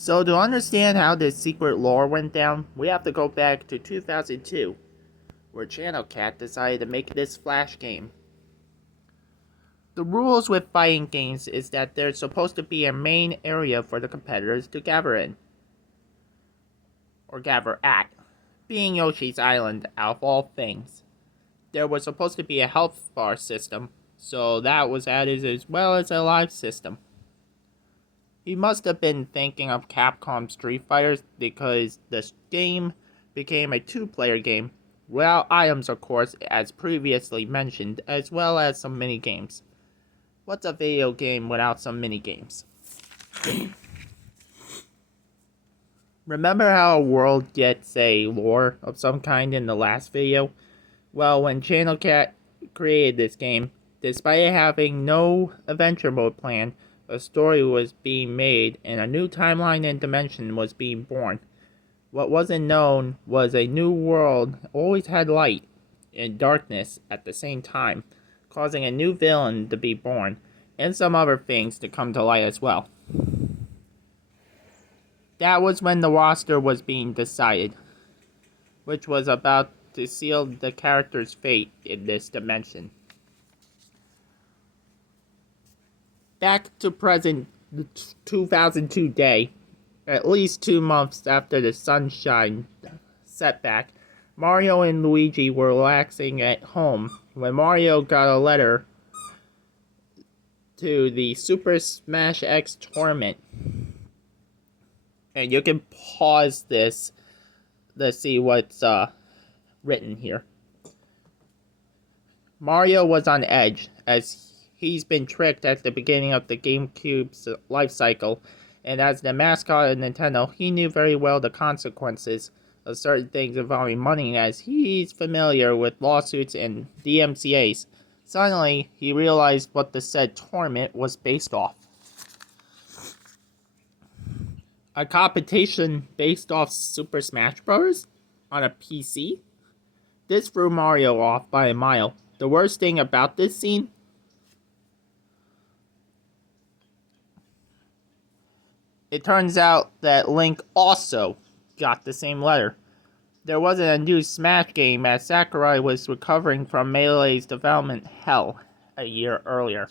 So to understand how this secret lore went down, we have to go back to 2002, where Channel Cat decided to make this flash game. The rules with fighting games is that there's supposed to be a main area for the competitors to gather in, or gather at, being Yoshi's Island out of all things. There was supposed to be a health bar system, so that was added as well as a life system. He must have been thinking of Capcom Street Fighters because the game became a two-player game, without items of course as previously mentioned, as well as some mini-games. What's a video game without some mini-games? Remember how a world gets a lore of some kind in the last video? Well, when Channel Cat created this game, despite having no adventure mode plan, a story was being made and a new timeline and dimension was being born. What wasn't known was a new world always had light and darkness at the same time, causing a new villain to be born, and some other things to come to light as well. That was when the roster was being decided, which was about to seal the character's fate in this dimension. Back to present 2002 day, at least 2 months after the Sunshine setback, Mario and Luigi were relaxing at home when Mario got a letter to the Super Smash X tournament. And you can pause this to see what's written here. Mario was on edge, as he's been tricked at the beginning of the GameCube's life cycle, and as the mascot of Nintendo, he knew very well the consequences of certain things involving money, as he's familiar with lawsuits and DMCAs. Suddenly, he realized what the said tournament was based off. A competition based off Super Smash Bros. On a PC? This threw Mario off by a mile. The worst thing about this scene? It turns out that Link also got the same letter. There wasn't a new Smash game as Sakurai was recovering from Melee's development hell a year earlier.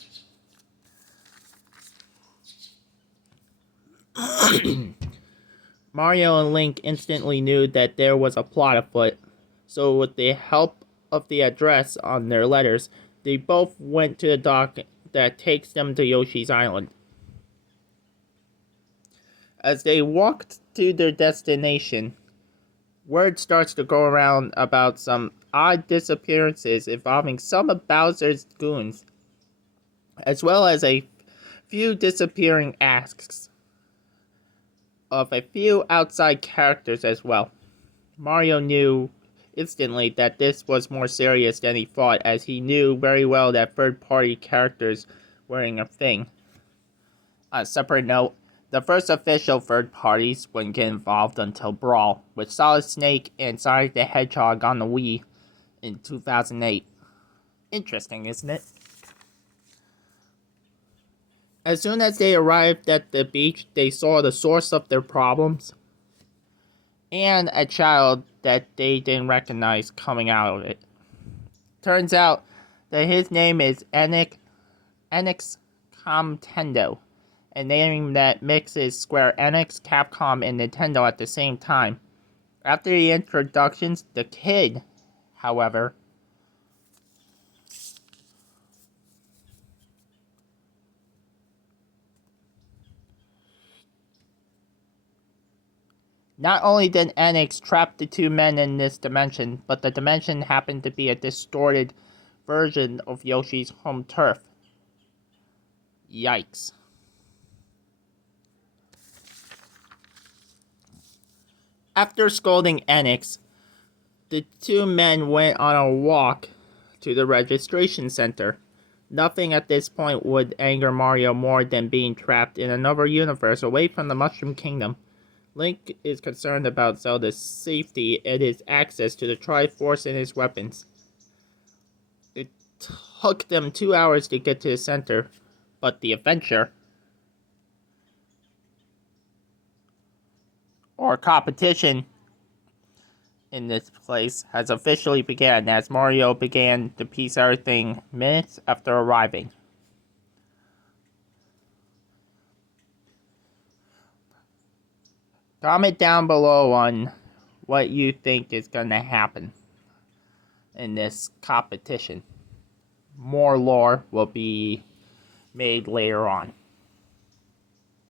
Mario and Link instantly knew that there was a plot afoot, so with the help of the address on their letters, they both went to the dock that takes them to Yoshi's Island. As they walked to their destination, word starts to go around about some odd disappearances involving some of Bowser's goons, as well as a few disappearing asks of a few outside characters as well. Mario knew instantly that this was more serious than he thought, as he knew very well that third-party characters were a thing. On a separate note, the first official third parties wouldn't get involved until Brawl, with Solid Snake and Sonic the Hedgehog on the Wii in 2008. Interesting, isn't it? As soon as they arrived at the beach, they saw the source of their problems and a child that they didn't recognize coming out of it. Turns out that his name is Enix Comtendo, a name that mixes Square Enix, Capcom, and Nintendo at the same time. After the introductions, the kid, however, not only did Enix trap the two men in this dimension, but the dimension happened to be a distorted version of Yoshi's home turf. Yikes. After scolding Enix, the two men went on a walk to the registration center. Nothing at this point would anger Mario more than being trapped in another universe away from the Mushroom Kingdom. Link is concerned about Zelda's safety and his access to the Triforce and his weapons. It took them 2 hours to get to the center, but the adventure or competition in this place has officially begun as Mario began to piece everything minutes after arriving. Comment down below on what you think is going to happen in this competition. More lore will be made later on.